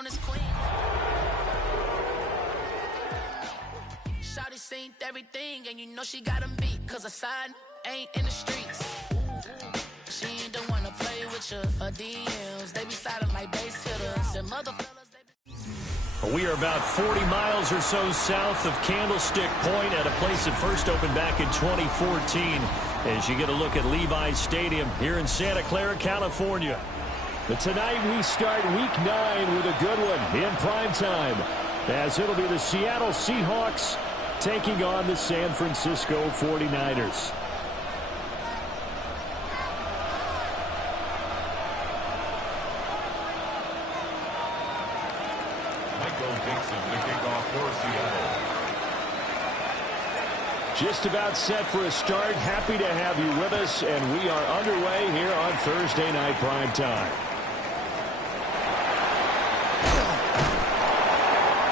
on his queen. Shawty seen everything, and you know she got him beat, cause her side ain't in the streets. She ain't the one to play with you. Her DMs, they be sliding like base hitters. And motherfuckers, they be... We are about 40 miles or so south of Candlestick Point at a place that first opened back in 2014 as you get a look at Levi's Stadium here in Santa Clara, California. But tonight we start week 9 with a good one in prime time, as it'll be the Seattle Seahawks taking on the San Francisco 49ers. Just about set for a start. Happy to have you with us, and we are underway here on Thursday Night Prime Time.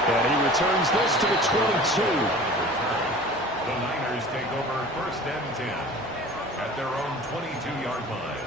And he returns this to the 22. The Niners take over 1st and 10 at their own 22-yard line.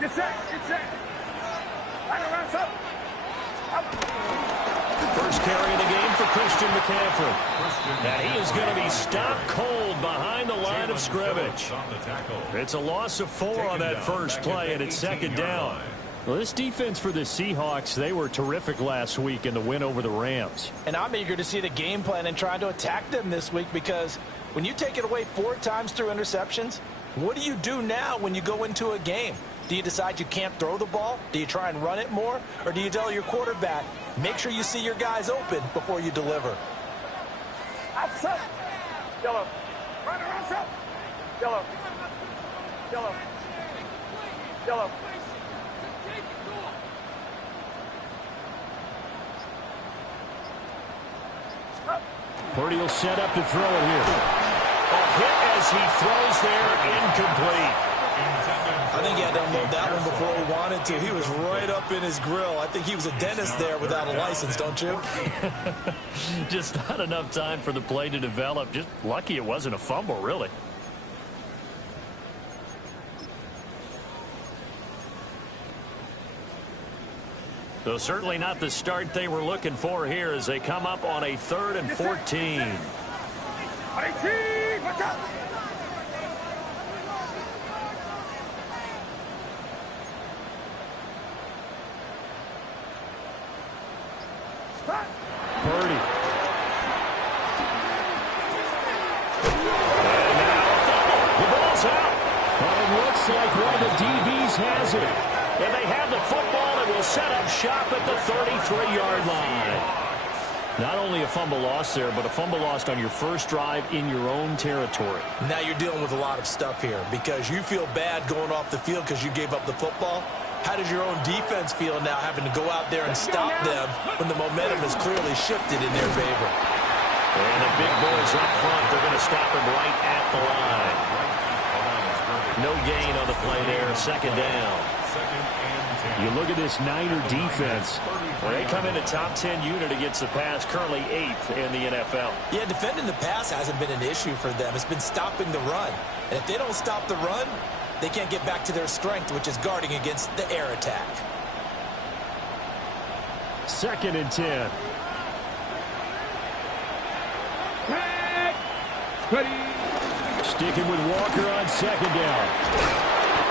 Get set. First carry of the game for Christian McCaffrey. And he is going to be stopped cold behind the line of scrimmage. It's a loss of 4 on that first play, and it's 2nd down. Well, this defense for the Seahawks, they were terrific last week in the win over the Rams. And I'm eager to see the game plan and trying to attack them this week, because when you take it away 4 times through interceptions, what do you do now when you go into a game? Do you decide you can't throw the ball? Do you try and run it more? Or do you tell your quarterback, make sure you see your guys open before you deliver? Outside. Yellow. Run around up. Yellow. Yellow. Yellow. Purdy will set up to throw it here. A hit as he throws there, incomplete. I think he had to unload that one before he wanted to. He was right up in his grill. I think he was a dentist there without a license, don't you? Just not enough time for the play to develop. Just lucky it wasn't a fumble, really. So certainly not the start they were looking for here as they come up on a 3rd and 14. 18, watch out. Purdy. And now the ball's out. And it looks like one of the DBs has it. And they have the football and will set up shop at the 33-yard line. Not only a fumble loss there, but a fumble lost on your first drive in your own territory. Now you're dealing with a lot of stuff here because you feel bad going off the field because you gave up the football. How does your own defense feel now having to go out there and stop them when the momentum has clearly shifted in their favor? And the big boys up front, they're going to stop him right at the line. No gain on the play there, 2nd down. You look at this Niner defense. Well, they come in a top 10 unit against the pass, currently 8th in the NFL. Yeah, defending the pass hasn't been an issue for them. It's been stopping the run. And if they don't stop the run, they can't get back to their strength, which is guarding against the air attack. 2nd and 10. Sticking with Walker on 2nd down.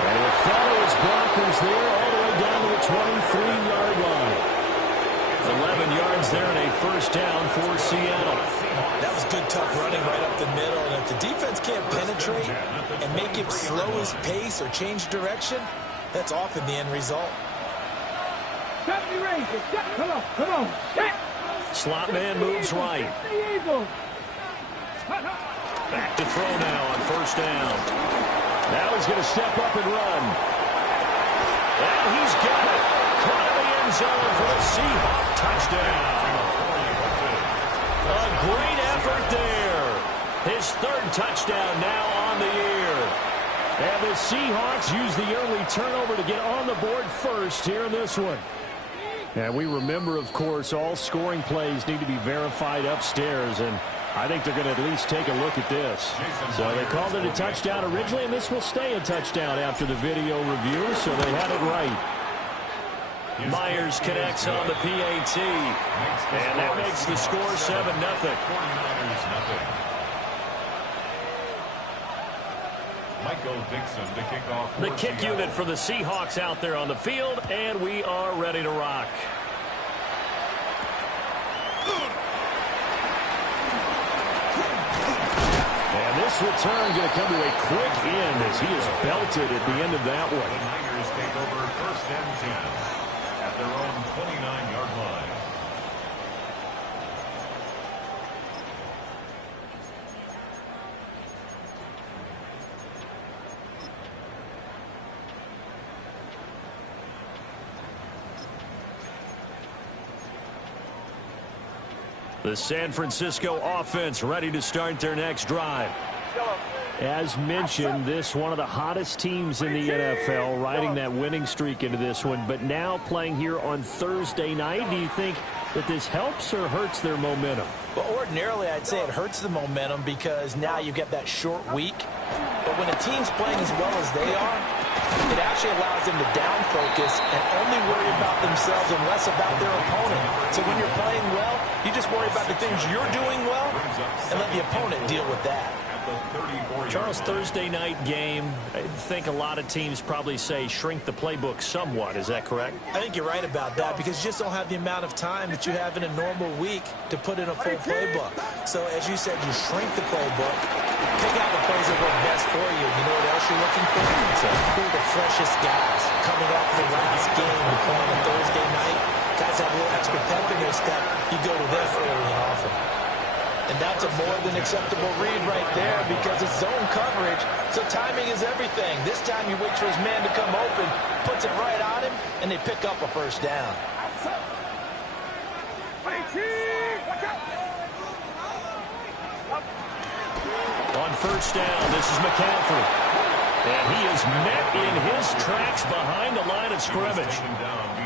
And will follow his blockers there all the way down to the 23-yard line. 11 yards there and a 1st down for Seattle. That was good, tough running right up the middle. And if the defense can't penetrate and make him slow his pace or change direction, that's often the end result. Come on. Slot man moves right. Back to throw now on first down. Now he's going to step up and run. And he's got it. Caught in the end zone for the Seahawks touchdown. A great effort there. His third touchdown now on the year. And the Seahawks use the early turnover to get on the board first here in this one. And we remember, of course, all scoring plays need to be verified upstairs, and I think they're going to at least take a look at this. So they called it a touchdown originally, and this will stay a touchdown after the video review, so they had it right. Myers connects on the PAT, and that makes the score 7-0. 49ers. Michael Dixon to kick off. The kick unit for the Seahawks out there on the field, and we are ready to rock. And this return going to come to a quick end as he is belted at the end of that one. The Niners take over first and 10 at their own 29-yard line. The San Francisco offense ready to start their next drive. As mentioned, this one of the hottest teams in the NFL, riding that winning streak into this one, but now playing here on Thursday night. Do you think that this helps or hurts their momentum? Well, ordinarily, I'd say it hurts the momentum because now you get that short week. But when a team's playing as well as they are, it actually allows them to down focus and only worry about themselves and less about their opponent. So when you're playing well, you just worry about the things you're doing well and let the opponent deal with that. Charles, Thursday night game, I think a lot of teams probably say shrink the playbook somewhat. Is that correct? I think you're right about that because you just don't have the amount of time that you have in a normal week to put in a full playbook. So as you said, you shrink the playbook, pick out the plays that work best for you. You know what else you're looking for? So who are the freshest guys coming off the last game to play on a Thursday night? Guys have a little extra pep in their step. You go to them early and often. And that's a more than acceptable read right there because it's zone coverage, so timing is everything. This time he waits for his man to come open, puts it right on him, and they pick up a first down. On first down, this is McCaffrey. And he is met in his tracks behind the line of scrimmage.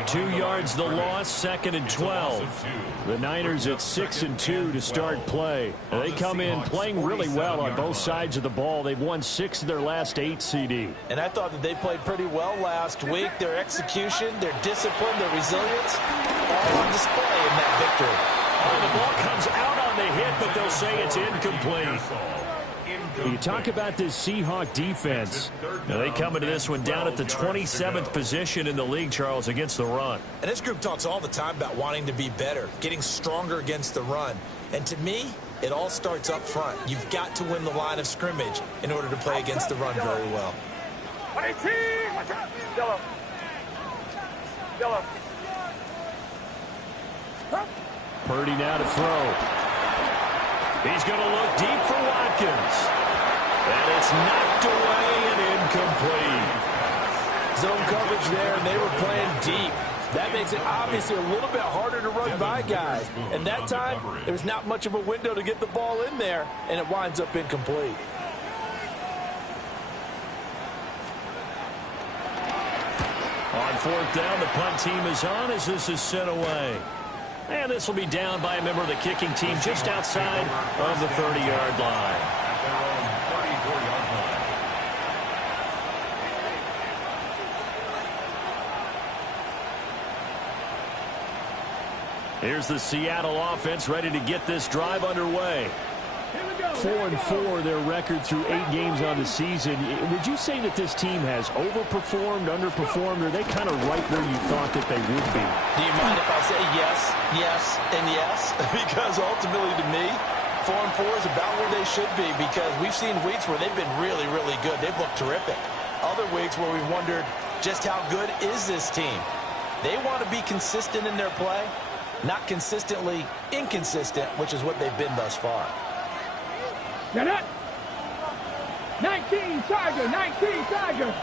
2 yards the loss, 2nd and 12. The Niners at 6-2 to start play. They come in playing really well on both sides of the ball. They've won 6 of their last 8 CD. And I thought that they played pretty well last week. Their execution, their discipline, their resilience, all on display in that victory. Oh, the ball comes out on the hit, but they'll say it's incomplete. You talk about this Seahawk defense. Now they come into this one down at the 27th position in the league, Charles, against the run. And this group talks all the time about wanting to be better, getting stronger against the run. And to me, it all starts up front. You've got to win the line of scrimmage in order to play against the run very well. Purdy now to throw. He's going to look deep for Watkins. And it's knocked away and incomplete. Zone coverage there, and they were playing deep. That makes it obviously a little bit harder to run by guys. And that time, there was not much of a window to get the ball in there, and it winds up incomplete. On 4th down, the punt team is on as this is sent away. And this will be down by a member of the kicking team just outside of the 30-yard line. At their own 34-yard line. Here's the Seattle offense ready to get this drive underway. 4-4 their record through 8 games on the season. Would you say that this team has overperformed, underperformed, or are they kind of right where you thought that they would be? Do you mind if I say yes, yes, and yes? Because ultimately to me, 4-4 is about where they should be because we've seen weeks where they've been really, really good. They've looked terrific. Other weeks where we've wondered just how good is this team. They want to be consistent in their play. Not consistently inconsistent, which is what they've been thus far. Get up. 19 Tiger, 19 Tiger.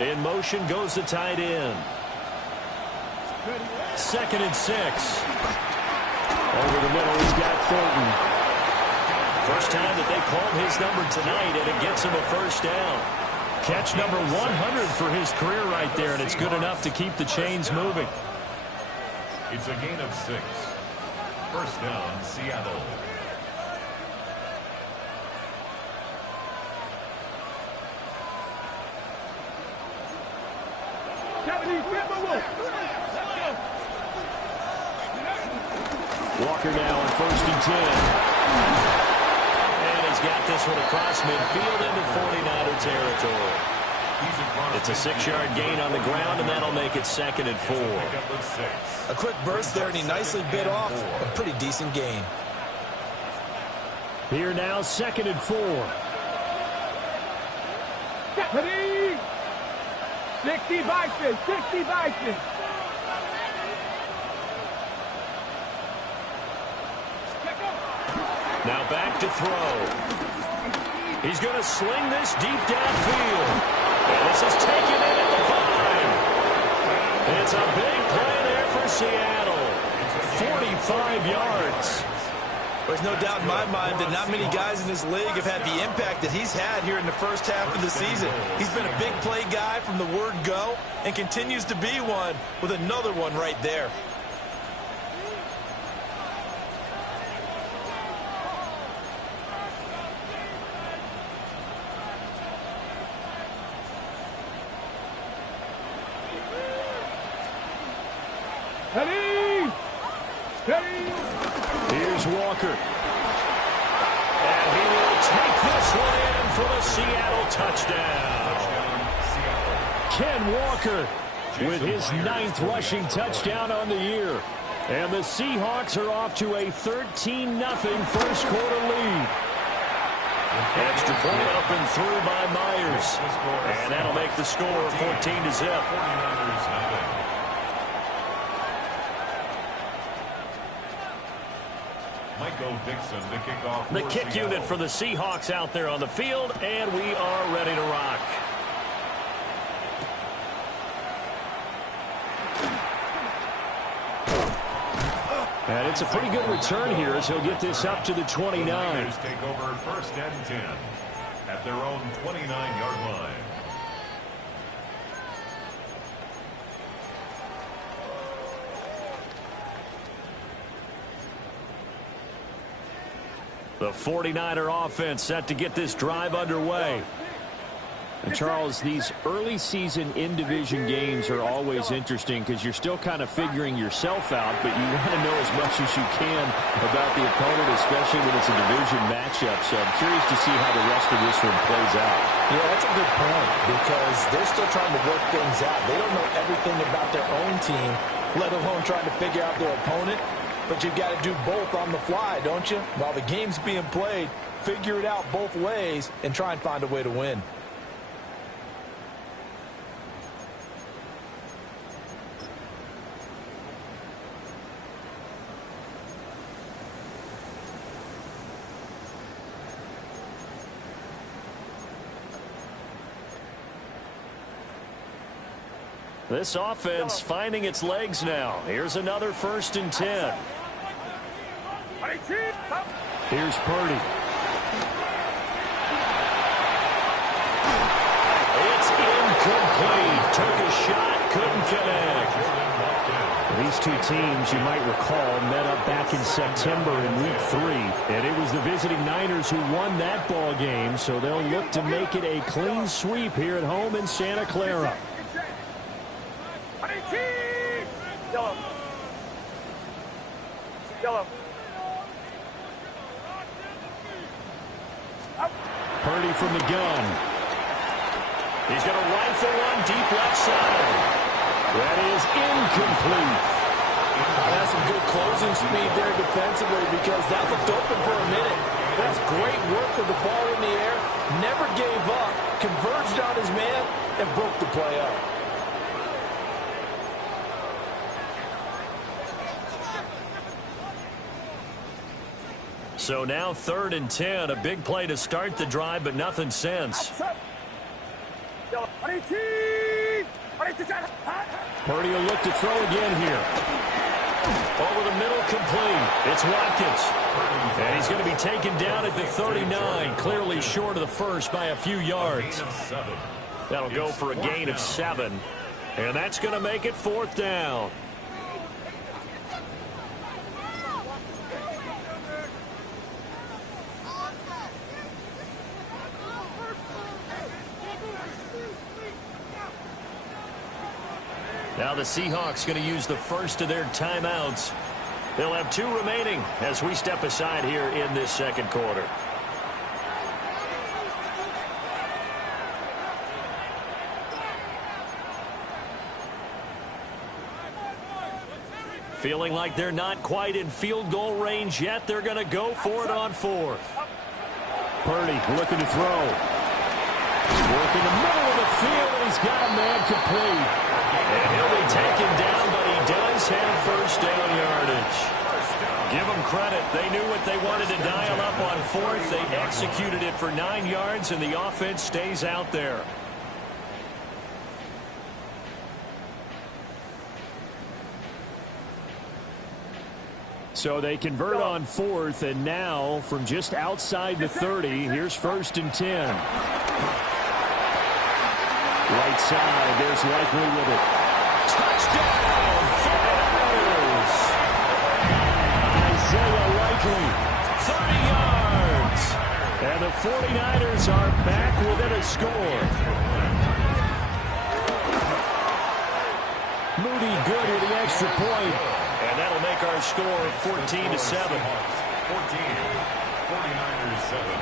In motion goes the tight end. 2nd and 6. Over the middle, he's got Thornton. First time that they called his number tonight, and it gets him a first down. Catch number 100 for his career right there, and it's good enough to keep the chains moving. It's a gain of 6. First down, Seattle. Walker now on 1st and 10. And he's got this one across midfield into 49er territory. It's a 6-yard gain on the ground, and that'll make it 2nd and 4. A quick burst there, and he nicely bit off a pretty decent gain. Here now, 2nd and 4. 60 Vikings, 60 Vikings. Now back to throw. He's going to sling this deep downfield. And this is taken in at the 5. It's a big play there for Seattle. 45 yards. There's no doubt in my mind that not many guys in this league have had the impact that he's had here in the first half of the season. He's been a big play guy from the word go and continues to be one with another one right there. Here's Walker. And he will take this one in for the Seattle touchdown. Ken Walker with his 9th rushing touchdown on the year. And the Seahawks are off to a 13-0 first quarter lead. Extra point up and through by Myers. And that'll make the score 14-0. The kick unit for the Seahawks out there on the field, and we are ready to rock. And it's a pretty good return here as he'll get this up to the 29. The Niners take over 1st and 10 at their own 29-yard line. The 49er offense set to get this drive underway. And Charles, these early season in-division games are always interesting because you're still kind of figuring yourself out, but you want to know as much as you can about the opponent, especially when it's a division matchup. So I'm curious to see how the rest of this one plays out. Yeah, that's a good point because they're still trying to work things out. They don't know everything about their own team, let alone trying to figure out their opponent. But you've got to do both on the fly, don't you? While the game's being played, figure it out both ways and try and find a way to win. This offense finding its legs now. Here's another 1st and 10. Here's Purdy. It's incomplete. Took a shot, couldn't connect. These two teams, you might recall, met up back in September in Week 3. And it was the visiting Niners who won that ball game, so they'll look to make it a clean sweep here at home in Santa Clara. Yellow. Yellow. Purdy from the gun. He's going to rifle one deep left side. That is incomplete. That's some good closing speed there defensively because that looked open for a minute. That's great work with the ball in the air. Never gave up. Converged on his man and broke the play up. So now 3rd and 10. A big play to start the drive, but nothing since. Purdy will look to throw again here. Over the middle, complete. It's Watkins. And he's going to be taken down at the 39, clearly short of the first by a few yards. That'll go for a gain of 7. And that's going to make it 4th down. Now the Seahawks going to use the first of their timeouts. They'll have 2 remaining as we step aside here in this second quarter. Feeling like they're not quite in field goal range yet. They're going to go for it on 4th. Purdy looking to throw. Working the middle of the field, and he's got a man complete. And he'll be taken down, but he does have first down yardage. Give them credit. They knew what they wanted to dial up on 4th. They executed it for 9 yards, and the offense stays out there. So they convert on 4th, and now from just outside the 30, here's 1st and 10. Right side, there's Likely with it. Touchdown, 49ers! Isaiah Likely, 30 yards. And the 49ers are back within a score. Moody good with the extra point. And that'll make our score 14-7. 14, 49ers 7.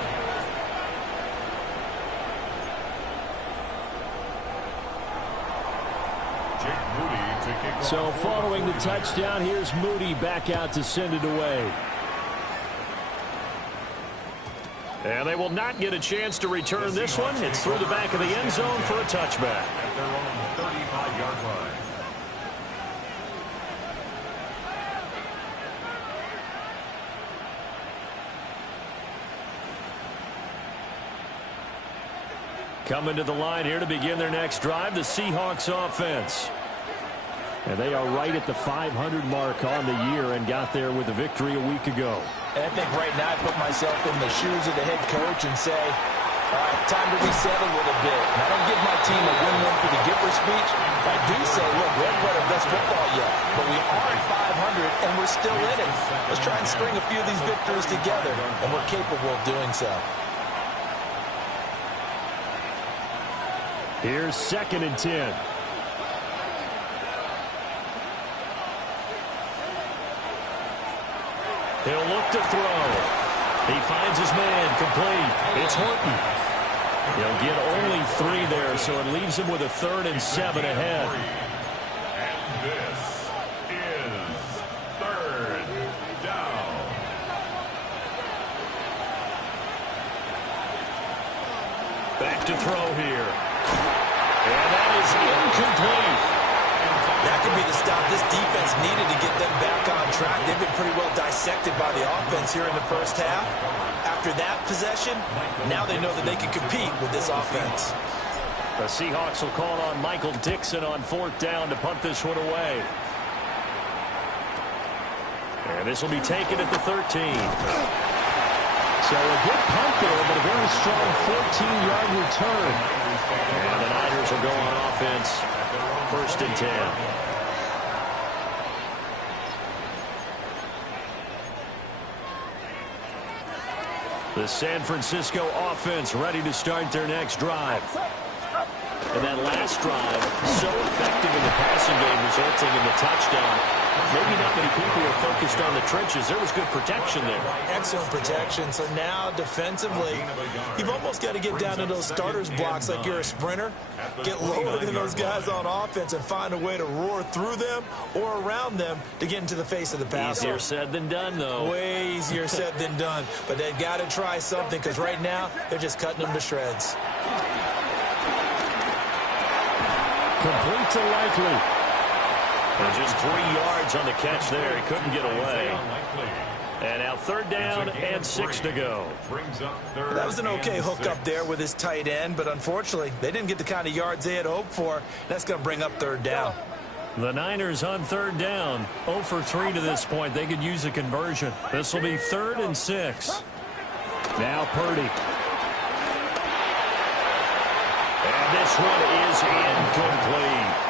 So following the touchdown, here's Moody back out to send it away. And they will not get a chance to return this one. It's through the back of the end zone for a touchback. At their own 35-yard line. Coming to the line here to begin their next drive, the Seahawks offense. And they are right at the 500 mark on the year and got there with a victory a week ago. And I think right now I put myself in the shoes of the head coach and say, all right, time to reset a little bit. And I don't give my team a win-win for the Gipper speech. I do say, look, we haven't played our best football yet, but we are at 500 and we're still in it. Let's try and string a few of these victories together, and we're capable of doing so. Here's 2nd and 10. He'll look to throw. He finds his man complete. It's Horton. He'll get only 3 there, so it leaves him with a 3rd and 7 ahead. And this is 3rd down. Back to throw here. And that is incomplete. That could be the stop this defense needed to get them back on track. They've been pretty well dissected by the offense here in the first half. After that possession, now they know that they can compete with this offense. The Seahawks will call on Michael Dixon on 4th down to punt this one away. And this will be taken at the 13. So a good punt there, but a very strong 14-yard return. And the Niners will go on offense. 1st and 10. The San Francisco offense ready to start their next drive. And that last drive, so effective in the passing game, resulting in the touchdown. Maybe not many people are focused on the trenches. There was good protection there. Excellent protection. So now, defensively, you've almost got to get down to those starters blocks like you're a sprinter. Get lower than those guys on offense and find a way to roar through them or around them to get into the face of the passer. Easier said than done, though. Way easier said than done. But they've got to try something because right now, they're just cutting them to shreds. Complete to Likely. And just 3 yards on the catch there. He couldn't get away. And now third down and 6 to go. That was an okay hook up there with his tight end, but unfortunately, they didn't get the kind of yards they had hoped for. That's going to bring up third down. The Niners on third down. 0 for 3 to this point. They could use a conversion. This will be 3rd and 6. Now Purdy. And this one is incomplete.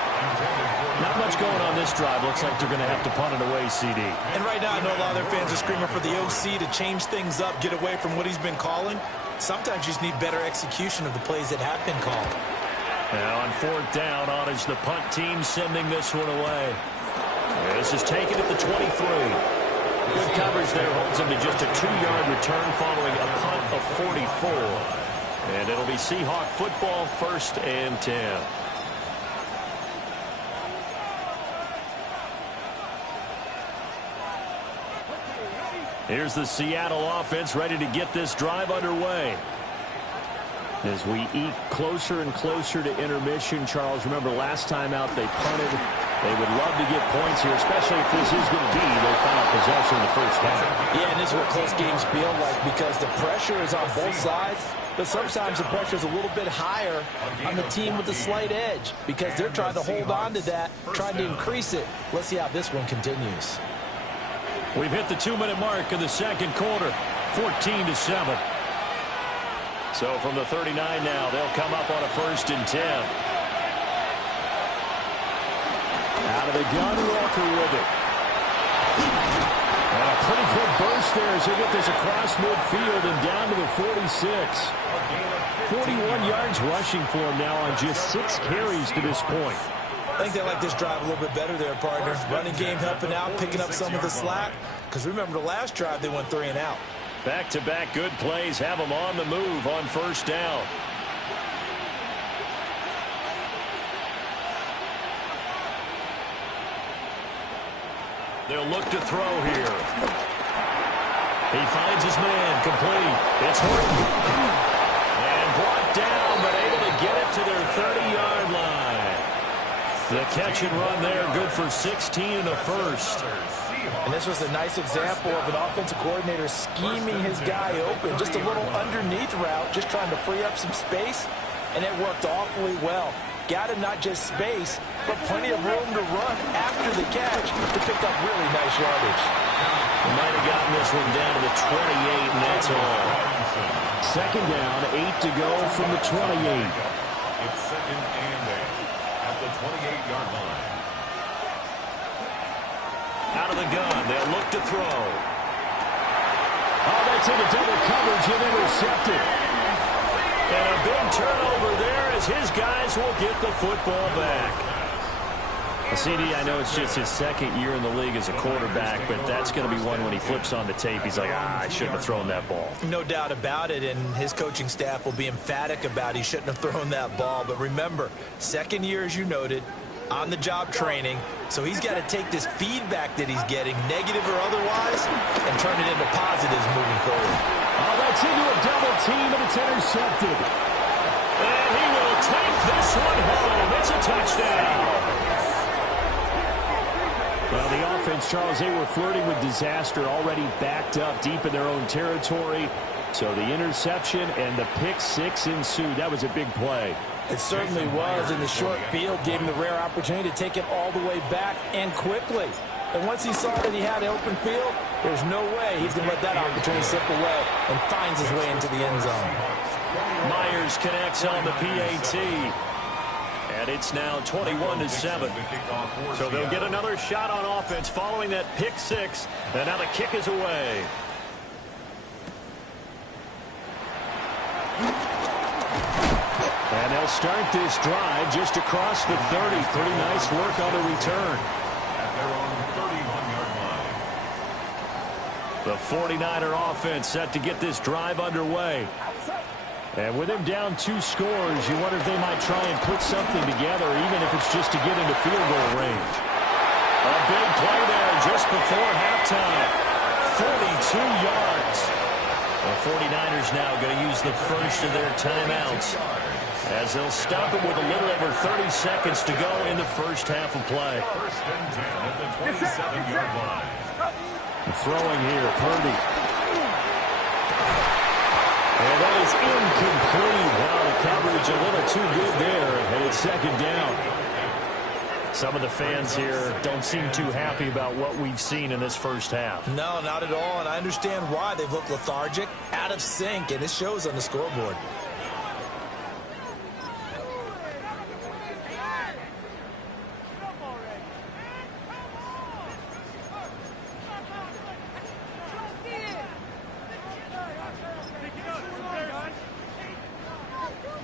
Not much going on this drive. Looks like they're going to have to punt it away, CD. And right now, I know a lot of their fans are screaming for the OC to change things up, get away from what he's been calling. Sometimes you just need better execution of the plays that have been called. Now on 4th down, on is the punt team sending this one away. This is taken at the 23. Good coverage there holds him to just a 2-yard return following a punt of 44. And it'll be Seahawk football, 1st and 10. Here's the Seattle offense ready to get this drive underway. As we eke closer and closer to intermission, Charles, remember last time out they punted. They would love to get points here, especially if this is going to be their final possession in the first half. Yeah, and this is what close games feel like because the pressure is on both sides, but sometimes the pressure is a little bit higher on the team with the slight edge because they're trying to hold on to that, trying to increase it. Let's see how this one continues. We've hit the 2-minute mark of the second quarter, 14-7. So from the 39 now, they'll come up on a 1st and 10. Out of the gun, Walker with it. And a pretty good burst there as they get this across midfield and down to the 46. 41 yards rushing for him now on just 6 carries to this point. I think they like this drive a little bit better there, partner. Running game helping out, picking up some of the slack. Because remember the last drive, they went 3 and out. Back-to-back good plays have them on the move on 1st down. They'll look to throw here. He finds his man, complete. It's Horton. And brought down, but able to get it to their 30-yard line. The catch and run there, good for 16 and a 1st. And this was a nice example of an offensive coordinator scheming his guy open. Just a little underneath route, just trying to free up some space, and it worked awfully well. Got him not just space, but plenty of room to run after the catch to pick up really nice yardage. Might have gotten this one down to the 28, and that's all. 2nd down, 8 to go from the 28. It's 2nd and 8 at the 28-yard line. Out of the gun, they'll look to throw. Oh, that's into double coverage and intercepted. And a big turnover there as his guys will get the football back. CD, I know it's just his 2nd year in the league as a quarterback, but that's going to be one when he flips on the tape. He's like, I shouldn't have thrown that ball. No doubt about it, and his coaching staff will be emphatic about he shouldn't have thrown that ball. But remember, 2nd year, as you noted, on-the-job training, so he's got to take this feedback that he's getting, negative or otherwise, and turn it into positives moving forward. Oh, that's into a double team, and it's intercepted. And he will take this one home. It's a touchdown. Well, the offense, Charles, they were flirting with disaster, already backed up deep in their own territory. So the interception and the pick 6 ensued. That was a big play. It certainly was, and the short field gave him the rare opportunity to take it all the way back and quickly. And once he saw that he had an open field, there's no way he's going to let that opportunity slip away and finds his way into the end zone. Myers connects on the PAT. And it's now 21-7. So they'll get another shot on offense following that pick 6. And now the kick is away. And they'll start this drive just across the 30. Pretty nice work on the return. At their own 31-yard line. The 49er offense set to get this drive underway. And with him down 2 scores, you wonder if they might try and put something together, even if it's just to get into field goal range. A big play there just before halftime. 42 yards. The 49ers now going to use the first of their timeouts, as they'll stop it with a little over 30 seconds to go in the first half of play. 1st and 10 at the 27-yard line. Throwing here, Purdy. And that is incomplete. Wow, the coverage a little too good there, and it's second down. Some of the fans here don't seem too happy about what we've seen in this first half. No, not at all, and I understand why. They've looked lethargic, out of sync, and it shows on the scoreboard.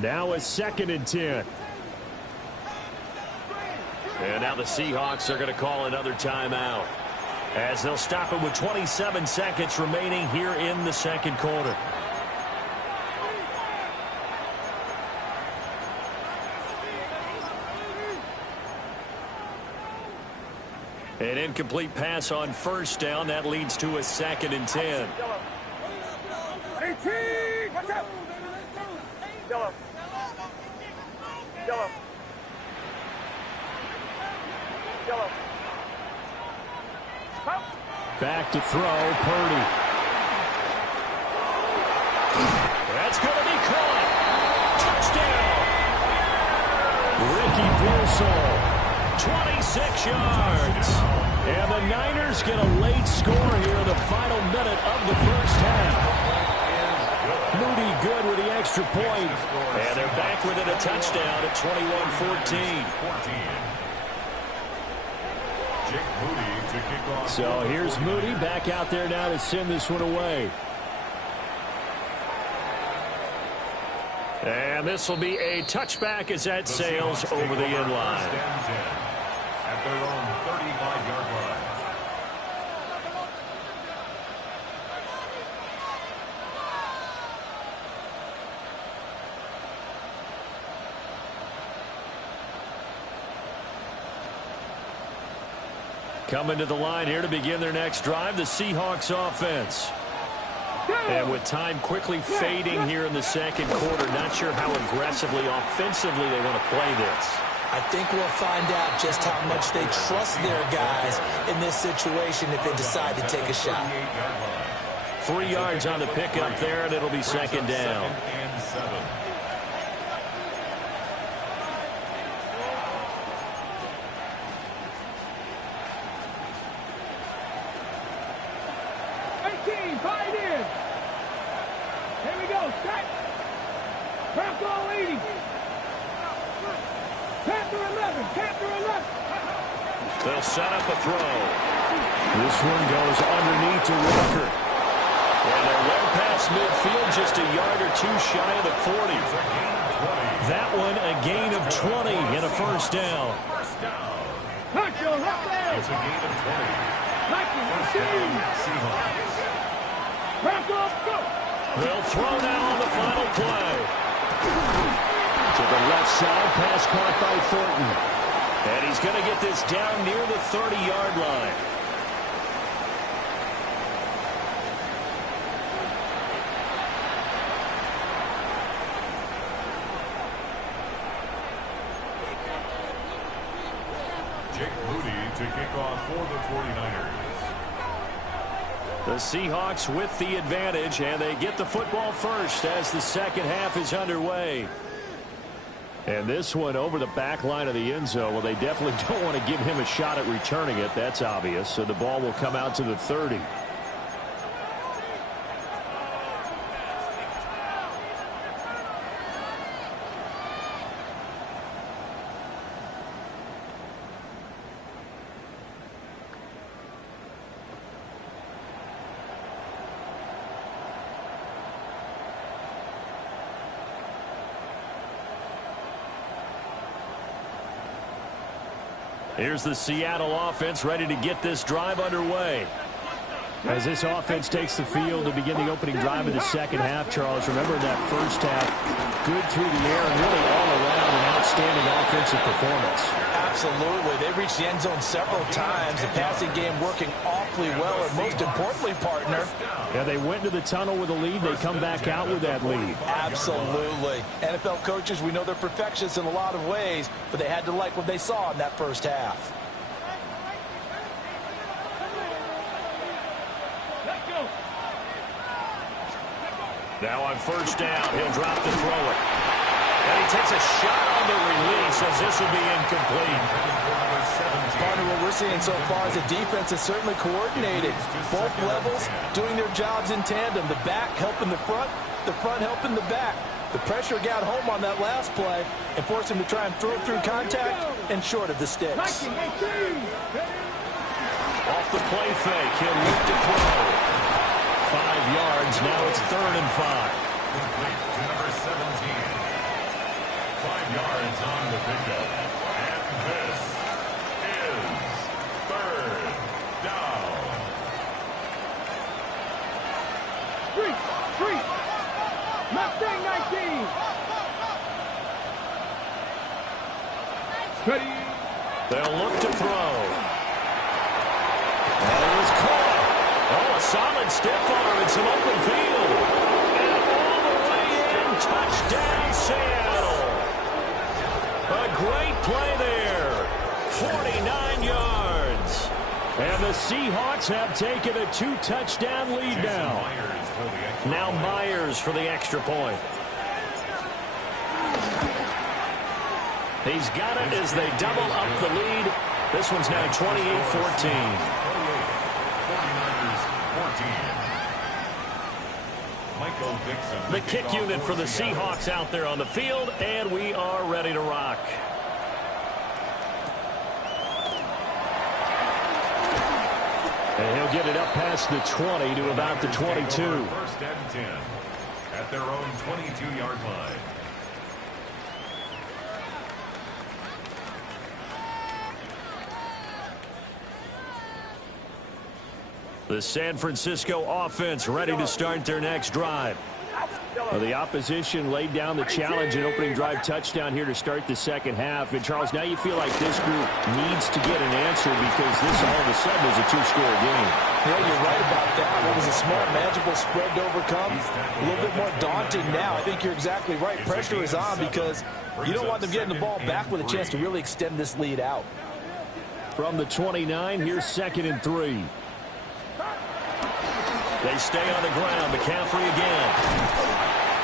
Now it's 2nd and 10. And now the Seahawks are going to call another timeout, as they'll stop it with 27 seconds remaining here in the second quarter. An incomplete pass on first down. That leads to a 2nd and 10. 18! Watch out! Yellow. Yellow. Yellow. Back to throw, Purdy. That's going to be caught. Touchdown. Ricky Pearsall, 26 yards. And the Niners get a late score here in the final minute of the first half. Moody good with the extra point. And they're back within a touchdown at 21-14. So here's Moody back out there now to send this one away. And this will be a touchback as that sails over the end line. At their own 35-yard line. Coming to the line here to begin their next drive, the Seahawks offense. And with time quickly fading here in the second quarter, not sure how aggressively, offensively they want to play this. I think we'll find out just how much they trust their guys in this situation if they decide to take a shot. 3 yards on the pickup there, and it'll be second down. They'll set up a throw. This one goes underneath to Walker. And they're well past midfield, just a yard or two shy of the 40. That one a gain of 20 and a first down. It's a gain of 20. They'll throw now on the final play. To the left side, pass caught by Thornton. And he's going to get this down near the 30-yard line. Jake Moody to kick off for the 49ers. The Seahawks with the advantage, and they get the football first as the second half is underway. And this one over the back line of the end zone. Well, they definitely don't want to give him a shot at returning it. That's obvious. So the ball will come out to the 30. Here's the Seattle offense ready to get this drive underway. As this offense takes the field to begin the opening drive of the second half, Charles, remember that first half, good through the air and really all around an outstanding offensive performance. Absolutely. They reached the end zone several times. The passing game working awfully well, and most importantly, partner. Yeah, they went to the tunnel with a lead. They come back out with that lead. Absolutely. NFL coaches, we know they're perfectionists in a lot of ways, but they had to like what they saw in that first half. Now on first down, he'll drop to throw it. And he takes a shot on the release as this will be incomplete. Partner, what we're seeing so far is the defense is certainly coordinated. Both levels doing their jobs in tandem. The back helping the front helping the back. The pressure got home on that last play and forced him to try and throw through contact and short of the sticks. Off the play fake, he'll look to throw. 5 yards, now it's 3rd and 5. Complete to number 17. 5 yards on the pickup. And this is 3rd down. Three. Mustang 19. Ready. They'll look to throw. And it was caught. Oh, a solid stiff arm and some open field. And all the way in, touchdown Seattle. A great play there. 49 yards. And the Seahawks have taken a 2-touchdown lead now. Now Myers for the extra point. He's got it as they double up the lead. This one's now 28-14. The kick unit for the Seahawks out there on the field, and we are ready to rock. And he'll get it up past the 20 to about the 22. 1st and 10 at their own 22-yard line. The San Francisco offense ready to start their next drive. Well, the opposition laid down the challenge and opening drive touchdown here to start the second half. And, Charles, now you feel like this group needs to get an answer because this all of a sudden is a 2-score game. Yeah, you're right about that. It was a small, manageable spread to overcome. A little bit more daunting now. I think you're exactly right. Pressure is on because you don't want them getting the ball back with a chance to really extend this lead out. From the 29, here's 2nd and 3. They stay on the ground. McCaffrey again.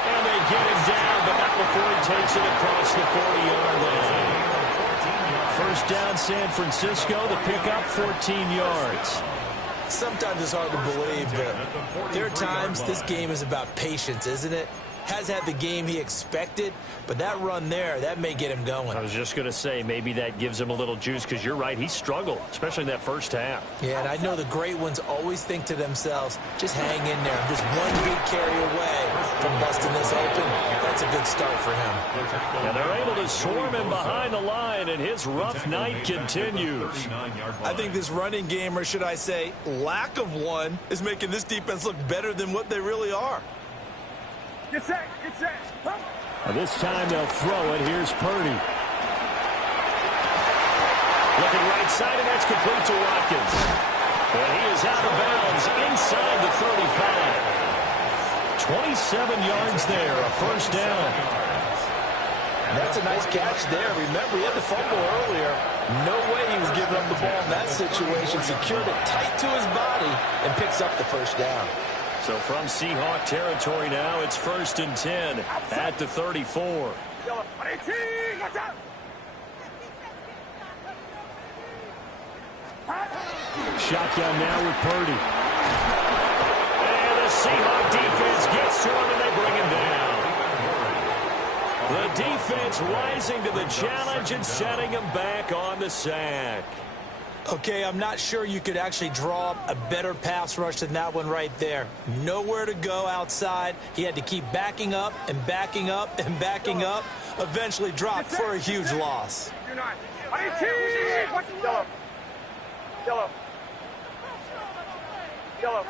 And they get him down, but not before he takes it across the 40-yard line. First down, San Francisco. The pickup, 14 yards. Sometimes it's hard to believe, but there are times this game is about patience, isn't it? Has had the game he expected, but that run there, that may get him going. I was just going to say, maybe that gives him a little juice because you're right, he struggled, especially in that first half. Yeah, and I know the great ones always think to themselves, just hang in there. Just one big carry away from busting this open. That's a good start for him. And they're able to swarm him behind the line, and his rough night continues. I think this running game, or should I say lack of one, is making this defense look better than what they really are. Get set. This time they'll throw it. Here's Purdy. Looking right side, and that's complete to Watkins. And he is out of bounds inside the 35. 27 yards there, a first down. That's a nice catch there. Remember, he had the fumble earlier. No way he was giving up the ball in that situation. Secured it tight to his body and picks up the first down. So from Seahawk territory now, it's 1st and 10 at the 34. Shotgun now with Purdy. And the Seahawk defense gets to him and they bring him down. The defense rising to the challenge and setting him back on the sack. Okay, I'm not sure you could actually draw up a better pass rush than that one right there. Nowhere to go outside. He had to keep backing up and backing up and backing up. Eventually dropped for a huge loss. Yellow.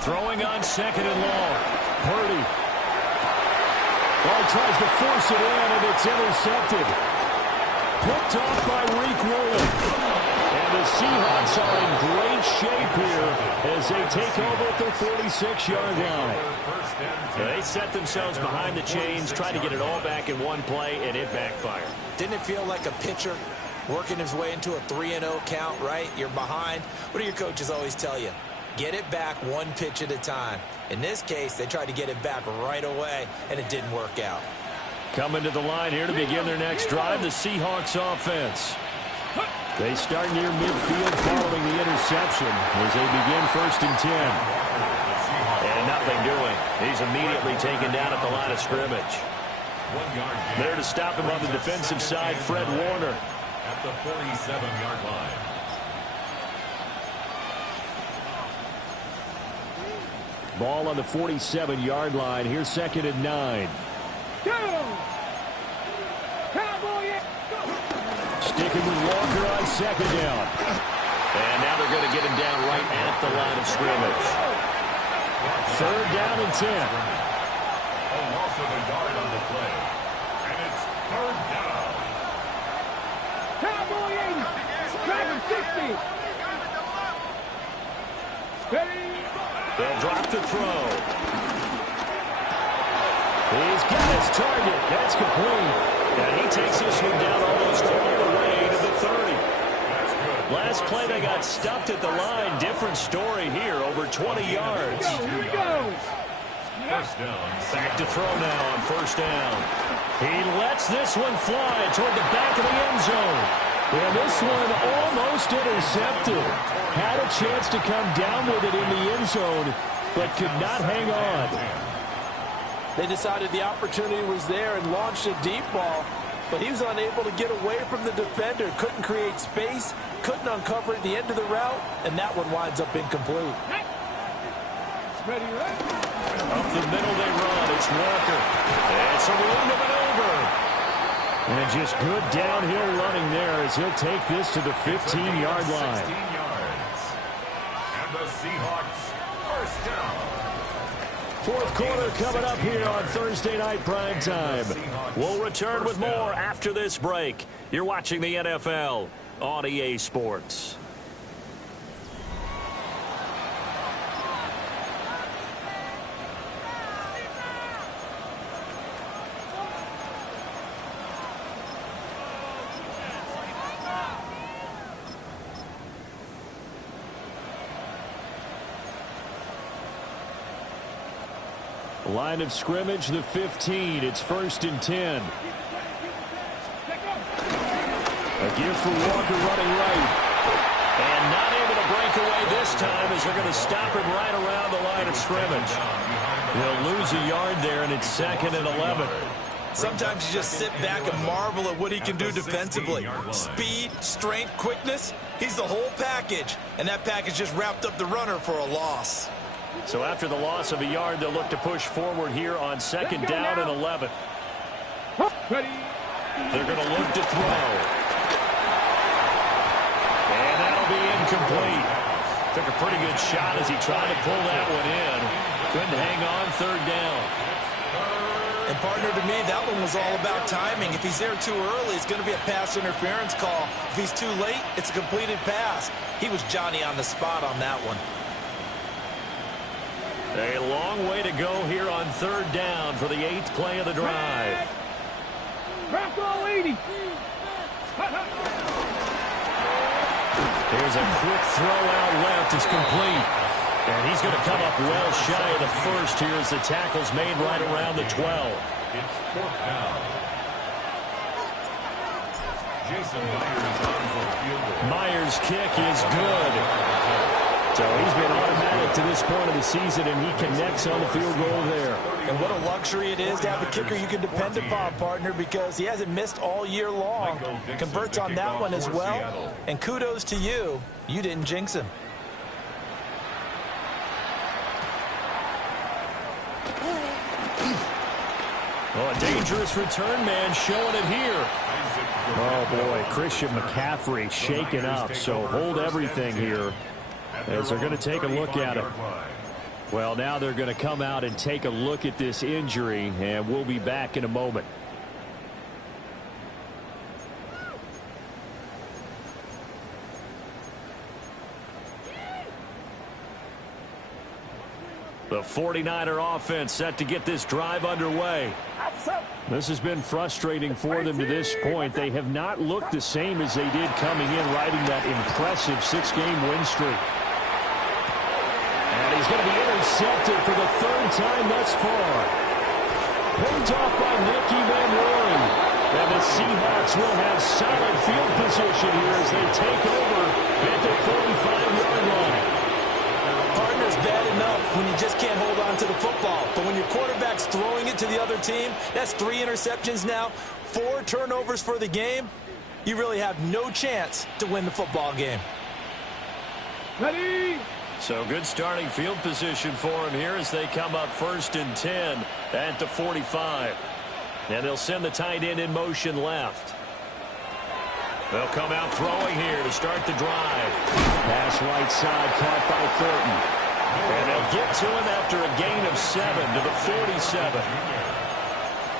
Throwing on 2nd and long. Purdy. Ball tries to force it in, and it's intercepted. Picked off by Reek Willen. And the Seahawks are in great shape here as they take over at their 46-yard line. They set themselves behind the chains, trying to get it all back in one play, and it backfired. Didn't it feel like a pitcher working his way into a 3-0 count, right? You're behind. What do your coaches always tell you? Get it back one pitch at a time. In this case, they tried to get it back right away, and it didn't work out. Coming to the line here to begin their next drive, the Seahawks offense. They start near midfield following the interception as they begin 1st and 10. And nothing doing. He's immediately taken down at the line of scrimmage. 1 yard gain. There to stop him on the defensive side, Fred Warner. At the 47-yard line. Ball on the 47-yard line. Here's 2nd and 9. Sticking with Walker on 2nd down. And now they're going to get him down right at the line of scrimmage. 3rd down and 10. A loss of a yard on the play. And it's 3rd down. Cowboy 80. Dragon 60. Steady. They'll drop the throw. He's got his target. That's complete. And he takes this one down almost all the way to the 30. Last play, they got stuffed at the line. Different story here, over 20 yards. Here we go. 1st down. Back to throw now on 1st down. He lets this one fly toward the back of the end zone. And this one almost intercepted. Had a chance to come down with it in the end zone, but could not hang on. They decided the opportunity was there and launched a deep ball, but he was unable to get away from the defender. Couldn't create space, couldn't uncover at the end of the route, and that one winds up incomplete. Ready, right? Up the middle they run. It's Walker. It's a room to maneuver. And just good downhill running there as he'll take this to the 15-yard line. 16 yards. And the Seahawks 1st down. 4th quarter coming up here on Thursday Night Prime Time. We'll return with more after this break. You're watching the NFL on EA Sports. Line of scrimmage, the 15. It's 1st and 10. A give for Walker running right. And not able to break away this time as they're going to stop him right around the line of scrimmage. They'll lose a yard there, and it's 2nd and 11. Sometimes you just sit back and marvel at what he can do defensively. Speed, strength, quickness, he's the whole package. And that package just wrapped up the runner for a loss. So after the loss of a yard, they'll look to push forward here on 2nd down and 11. Ready. They're going to look to throw. And that'll be incomplete. Took a pretty good shot as he tried to pull that one in. Couldn't hang on 3rd down. And partner, to me, that one was all about timing. If he's there too early, it's going to be a pass interference call. If he's too late, it's a completed pass. He was Johnny on the spot on that one. A long way to go here on 3rd down for the 8th play of the drive. Crack all 80. Here's a quick throw out left. It's complete. And he's going to come up well shy of the 1st here as the tackle's made right around the 12. It's 4th down. Jason Myers on for field goal. Myers' kick is good. So he's been automatic to this point of the season, and he connects on the field goal there. And what a luxury it is to have a kicker you can depend upon, partner, because he hasn't missed all year long. Converts on that one as well. And kudos to you. You didn't jinx him. Oh, a dangerous return man showing it here. Oh, boy, Christian McCaffrey shaken up, so hold everything here as they're going to take a look at it. Well, now they're going to come out and take a look at this injury, and we'll be back in a moment. The 49er offense set to get this drive underway. This has been frustrating for them to this point. They have not looked the same as they did coming in, riding that impressive 6-game win streak. is going to be intercepted for the third time thus far. Picked off by Nicky Van Roy. And the Seahawks will have solid field position here as they take over at the 45-yard line. Partner's bad enough when you just can't hold on to the football. But when your quarterback's throwing it to the other team, that's 3 interceptions now, 4 turnovers for the game. You really have no chance to win the football game. Ready? So good starting field position for him here as they come up 1st and 10 at the 45. And they'll send the tight end in motion left. They'll come out throwing here to start the drive. Pass right side caught by Thornton. And they'll get to him after a gain of 7 to the 47.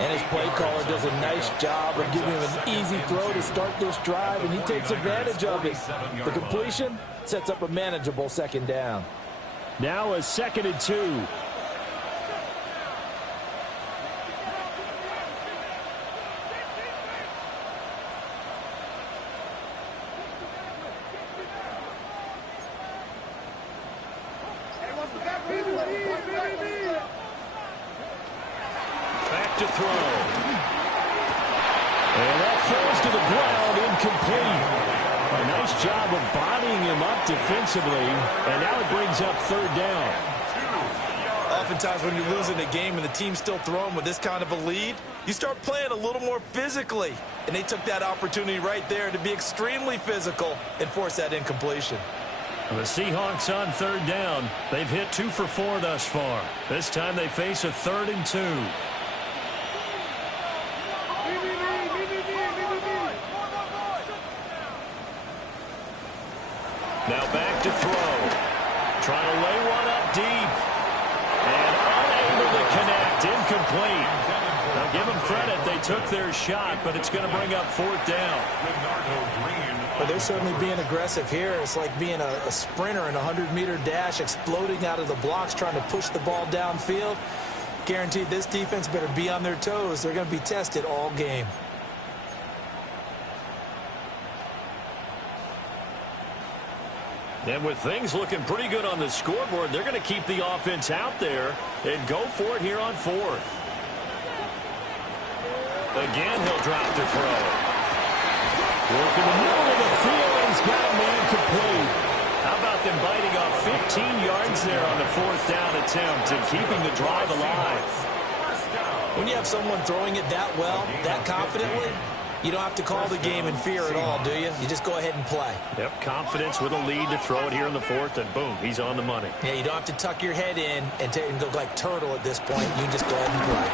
And his play caller does a nice job of giving him an easy throw to start this drive, and he takes advantage of it. The completion sets up a manageable 2nd down. Now a 2nd and 2. Back to throw. And that falls to the ground, incomplete. A nice job of bodying him up defensively, and now it brings up 3rd down. Oftentimes when you're losing a game and the team's still throwing with this kind of a lead, you start playing a little more physically. And they took that opportunity right there to be extremely physical and force that incompletion. The Seahawks on 3rd down. They've hit 2 for 4 thus far. This time they face a 3rd and 2. Now back to throw. Trying to lay one up deep. And unable to connect. Incomplete. Now give them credit. They took their shot, but it's going to bring up 4th down. But they're certainly being aggressive here. It's like being a sprinter in a 100-meter dash, exploding out of the blocks, trying to push the ball downfield. Guaranteed this defense better be on their toes. They're going to be tested all game. And with things looking pretty good on the scoreboard, they're going to keep the offense out there and go for it here on 4th. Again, he'll drop to throw. Work in the middle of the field, and he's got a man complete. How about them biting off 15 yards there on the 4th down attempt and keeping the drive alive? When you have someone throwing it that well, that confidently, you don't have to call the game in fear at all, do you? You just go ahead and play. Yep, confidence with a lead to throw it here in the 4th, and boom, he's on the money. Yeah, you don't have to tuck your head in and go like turtle at this point. You just go ahead and play.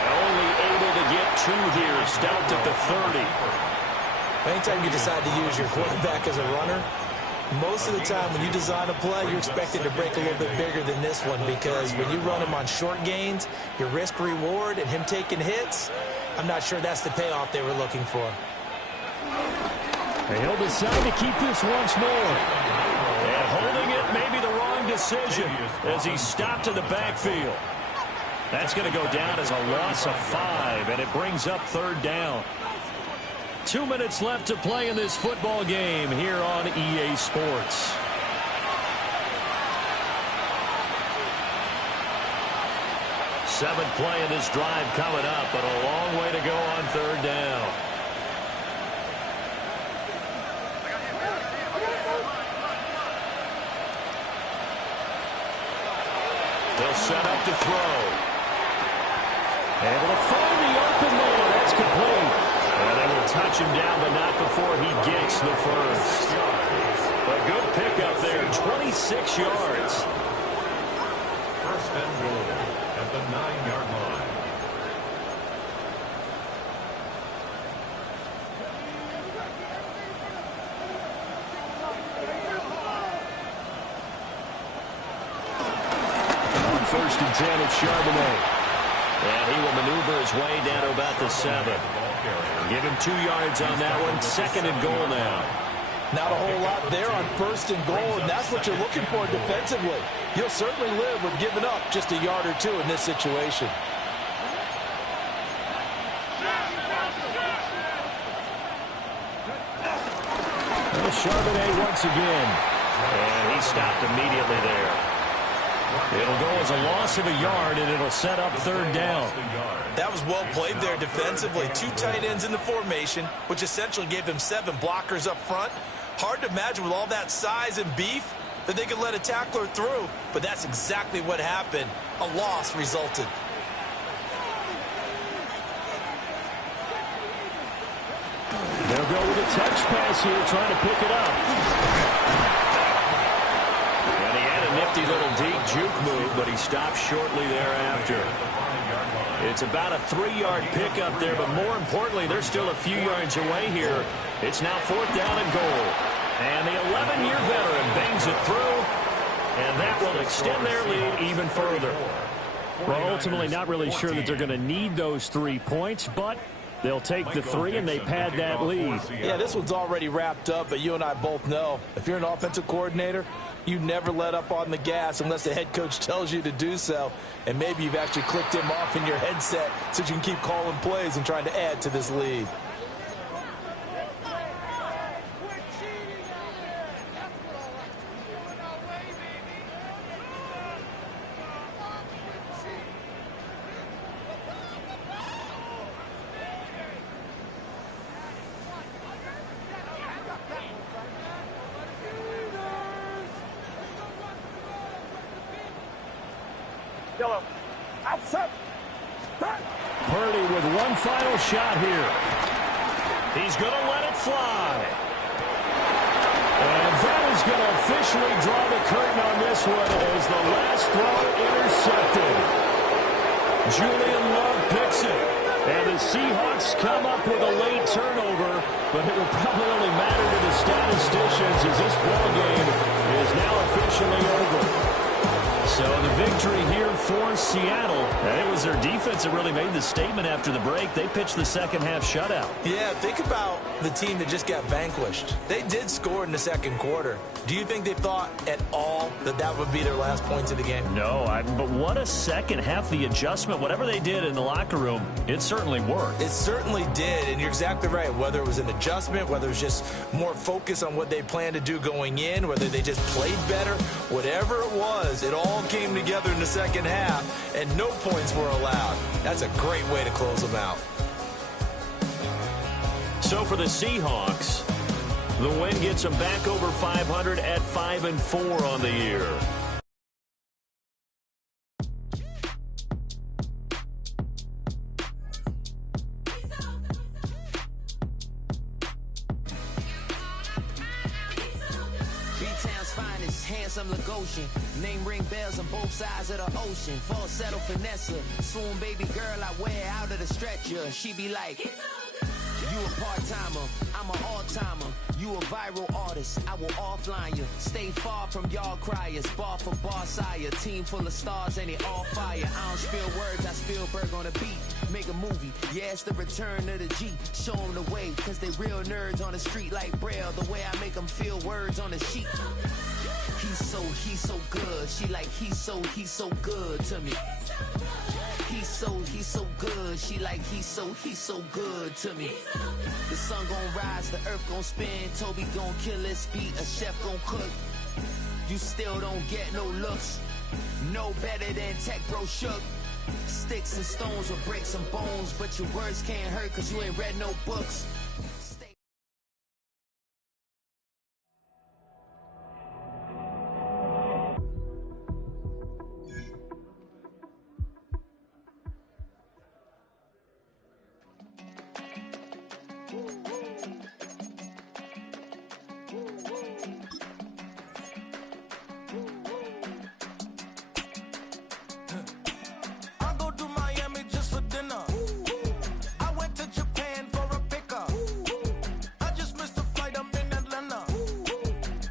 And only able to get 2 here, stopped at the 30. Anytime you decide to use your quarterback as a runner, most of the time when you design a play, you're expected to break a little bit bigger than this one, because when you run him on short gains, your risk-reward and him taking hits, I'm not sure that's the payoff they were looking for. And he'll decide to keep this once more. And holding it may be the wrong decision as he stopped in the backfield. That's going to go down as a loss of 5, and it brings up 3rd down. 2 minutes left to play in this football game here on EA Sports. Seventh play in this drive coming up, but a long way to go on 3rd down. They'll set up to throw. Able to find the open man. That's complete. And they will touch him down, but not before he gets the first. A good pickup there, 26 yards. 1st and goal at the 9-yard line. On 1st and 10, it's Charbonnet. And he will maneuver his way down to about the 7. Give him 2 yards on that one. 2nd and goal now. Not a whole lot there on 1st and goal, and that's what you're looking for defensively. You'll certainly live with giving up just a yard or 2 in this situation. Charbonnet once again. And he stopped immediately there. It'll go as a loss of a yard, and it'll set up third down. That was well played there defensively. 2 tight ends in the formation, which essentially gave them 7 blockers up front. Hard to imagine with all that size and beef that they could let a tackler through, but that's exactly what happened. A loss resulted. They'll go with a touch pass here, trying to pick it up. And he had a nifty little deep juke move, but he stopped shortly thereafter. It's about a 3-yard pickup there, but more importantly, they're still a few yards away here. It's now 4th down and goal. And the 11-year veteran bangs it through, and that will extend their lead even further. Well, ultimately, not really sure that they're going to need those 3 points, but they'll take the 3, and they pad that lead. Yeah, this one's already wrapped up, but you and I both know if you're an offensive coordinator, you never let up on the gas unless the head coach tells you to do so. And maybe you've actually clicked him off in your headset so you can keep calling plays and trying to add to this lead. Purdy with one final shot here. He's going to let it fly. And that is going to officially draw the curtain on this one as the last throw intercepted. Julian Love picks it. And the Seahawks come up with a late turnover, but it will probably only matter to the statisticians as this ball game is now officially over. So the victory here for Seattle. And it was their defense that really made the statement after the break. They pitched the second-half shutout. Yeah, think about the team that just got vanquished. They did score in the second quarter. Do you think they thought at all that that would be their last points of the game? No, but what a second half. The adjustment, whatever they did in the locker room, it certainly worked. It certainly did, and you're exactly right. Whether it was an adjustment, whether it was just more focus on what they planned to do going in, whether they just played better, whatever it was, it all came together in the second half, and no points were allowed. That's a great way to close them out. So for the Seahawks, the win gets them back over 500 at 5-4 on the year. Handsome Lagosian, name ring bells on both sides of the ocean. Falsetto Vanessa, swoon baby girl I wear out of the stretcher. She be like, you a part-timer, I'm an all-timer. You a viral artist, I will offline you. Stay far from y'all criers, bar for bar sire. Team full of stars and it all fire. I don't spill words, I Spielberg on a beat. Make a movie, yeah, it's the return of the G. Show them the way, cause they real nerds on the street like Braille. The way I make them feel words on the sheet. He's so good. She like, he's so good to me. He's so good. She like, he's so good to me. The sun gon' rise, the earth gon' spin. Toby gon' kill this beat, a chef gon' cook. You still don't get no looks. No better than Tech Bro Shook. Sticks and stones will break some bones, but your words can't hurt cause you ain't read no books. Woo!